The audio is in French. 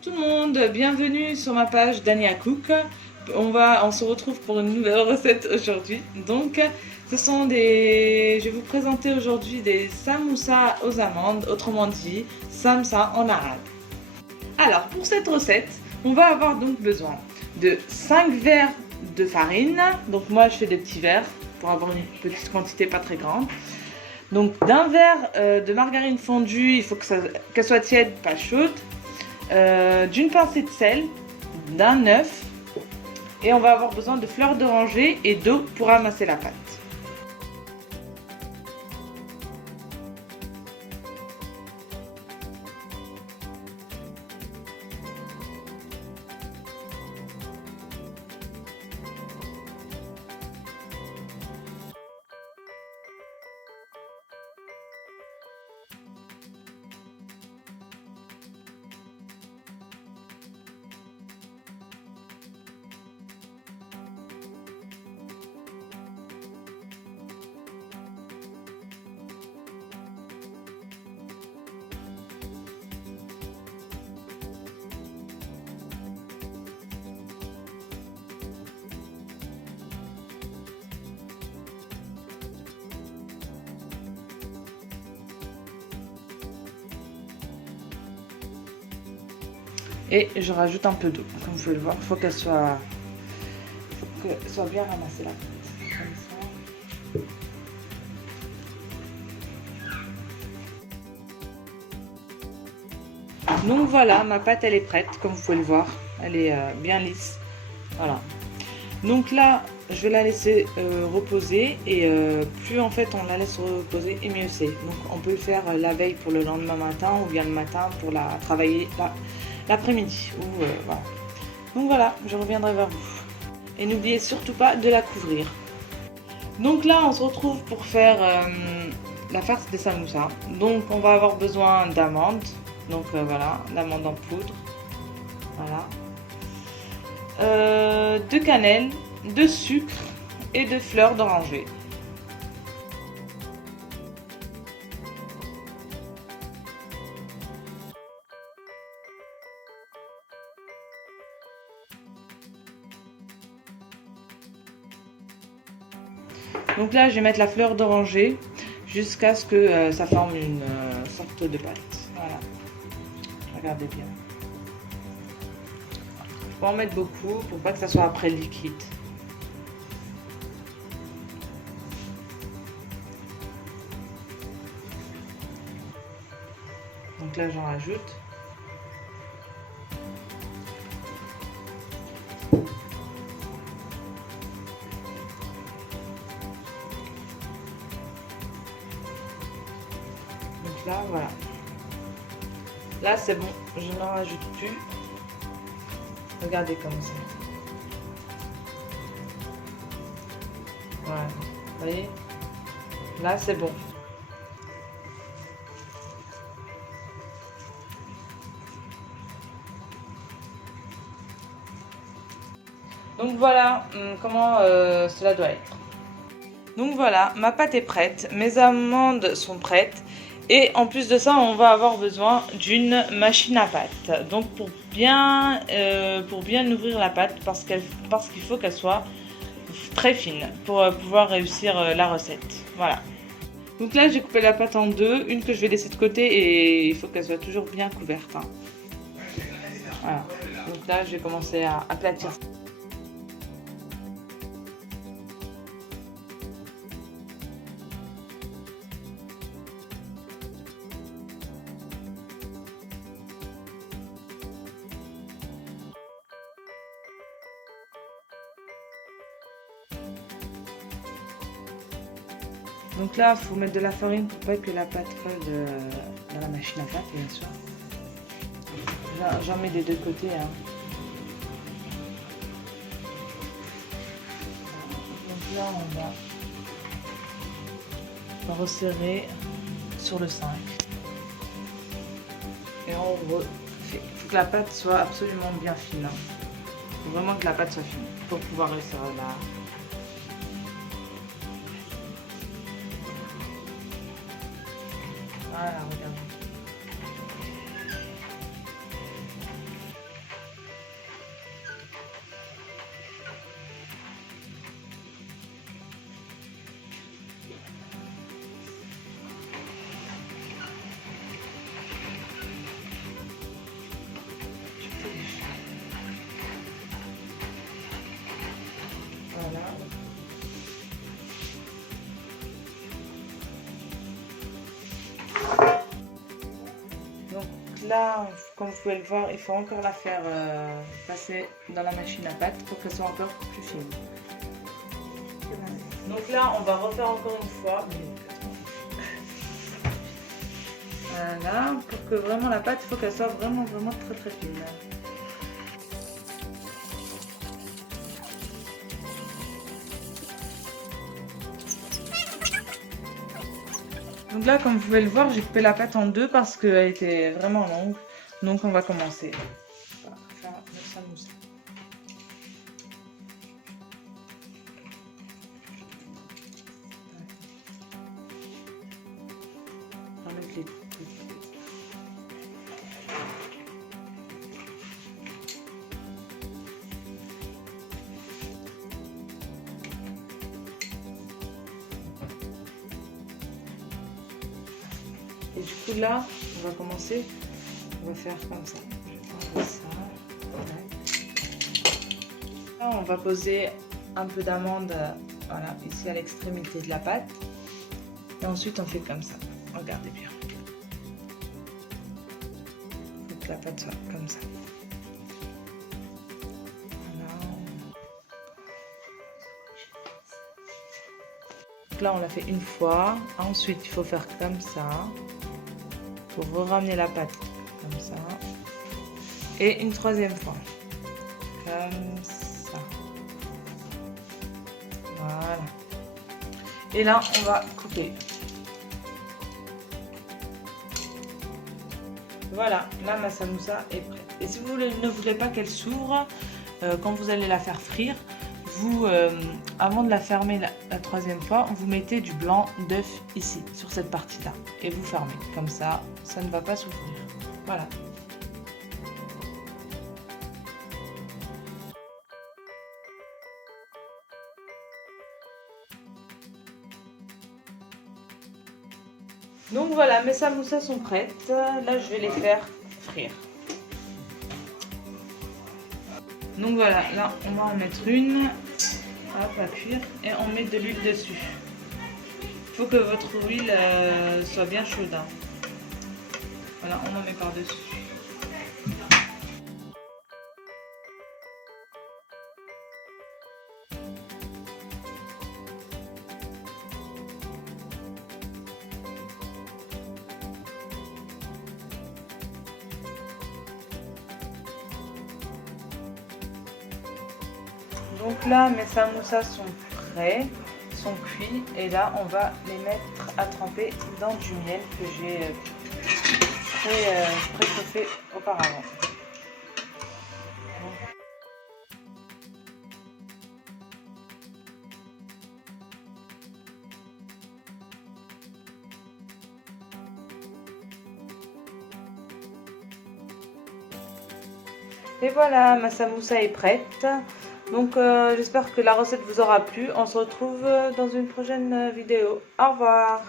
Tout le monde, bienvenue sur ma page Dania Cook. On se retrouve pour une nouvelle recette aujourd'hui. Donc, je vais vous présenter aujourd'hui des samoussas aux amandes, autrement dit, samsa en arabe. Alors, pour cette recette, on va avoir donc besoin de 5 verres de farine. Donc moi, je fais des petits verres pour avoir une petite quantité pas très grande. Donc d'un verre de margarine fondue, il faut qu'elle soit tiède, pas chaude. D'une pincée de sel, d'un œuf, et on va avoir besoin de fleurs d'oranger et d'eau pour amasser la pâte. Et je rajoute un peu d'eau. Comme vous pouvez le voir, il faut qu'elle soit bien ramassée la pâte. Comme ça. Donc voilà, ma pâte elle est prête, comme vous pouvez le voir. Elle est bien lisse. Voilà. Donc là, je vais la laisser reposer et plus en fait on la laisse reposer et mieux c'est. Donc on peut le faire la veille pour le lendemain matin ou bien le matin pour la travailler l'après-midi. Voilà. Donc voilà, je reviendrai vers vous. Et n'oubliez surtout pas de la couvrir. Donc là, on se retrouve pour faire la farce des samoussas. Donc on va avoir besoin d'amandes. Donc voilà, d'amandes en poudre. Voilà. De cannelle, de sucre et de fleurs d'oranger. Donc là, je vais mettre la fleur d'oranger jusqu'à ce que ça forme une sorte de pâte. Voilà. Regardez bien. Je peux en mettre beaucoup pour pas que ça soit après liquide. Donc là, j'en rajoute. Donc là, voilà. Là, c'est bon, je n'en rajoute plus. Regardez comme ça. Voilà, vous voyez? Là, c'est bon. Donc voilà comment cela doit être. Donc voilà, ma pâte est prête, mes amandes sont prêtes. Et en plus de ça, on va avoir besoin d'une machine à pâte. Donc pour bien ouvrir la pâte, parce qu'il faut qu'elle soit très fine pour pouvoir réussir la recette. Voilà. Donc là, j'ai coupé la pâte en deux, une que je vais laisser de côté et il faut qu'elle soit toujours bien couverte. Hein. Voilà. Donc là, je vais commencer à aplatir. Donc là, il faut mettre de la farine pour pas que la pâte colle dans la machine à pâte, bien sûr. J'en mets des deux côtés. Hein. Donc là, on va resserrer sur le 5. Et on refait. Il faut que la pâte soit absolument bien fine. Hein. Il faut vraiment que la pâte soit fine pour pouvoir resserrer là. Voilà, regardez. là, comme vous pouvez le voir, il faut encore la faire passer dans la machine à pâte pour qu'elle soit encore plus fine. Donc là, on va refaire encore une fois. Voilà, pour que vraiment la pâte, il faut qu'elle soit vraiment très fine. Donc là, comme vous pouvez le voir, j'ai coupé la pâte en deux parce qu'elle était vraiment longue. Donc on va commencer par faire le samoussa. On va mettre les Et du coup là, on va commencer, on va faire comme ça. Je vais ça. Ouais. Là, on va poser un peu d'amande, voilà, ici à l'extrémité de la pâte. Et ensuite on fait comme ça. Regardez bien. Il faut que la pâte soit comme ça. Là on l'a fait une fois, ensuite il faut faire comme ça pour ramener la pâte comme ça et une troisième fois comme ça, voilà, et là on va couper. Voilà, là ma samoussa est prête. Et si vous ne voulez pas qu'elle s'ouvre quand vous allez la faire frire, vous, avant de la fermer la troisième fois, vous mettez du blanc d'œuf ici, sur cette partie-là. Et vous fermez. Comme ça, ça ne va pas s'ouvrir. Voilà. Donc voilà, mes samoussas sont prêtes. Là, je vais les faire frire. Donc voilà, là, on va en mettre une. Hop, à cuire, et on met de l'huile dessus. Il faut que votre huile soit bien chaude. Hein. Voilà, on en met par-dessus. Donc là, mes samoussas sont prêts, sont cuits, et là, on va les mettre à tremper dans du miel que j'ai préchauffé auparavant. Et voilà, ma samoussa est prête. Donc j'espère que la recette vous aura plu. On se retrouve dans une prochaine vidéo. Au revoir.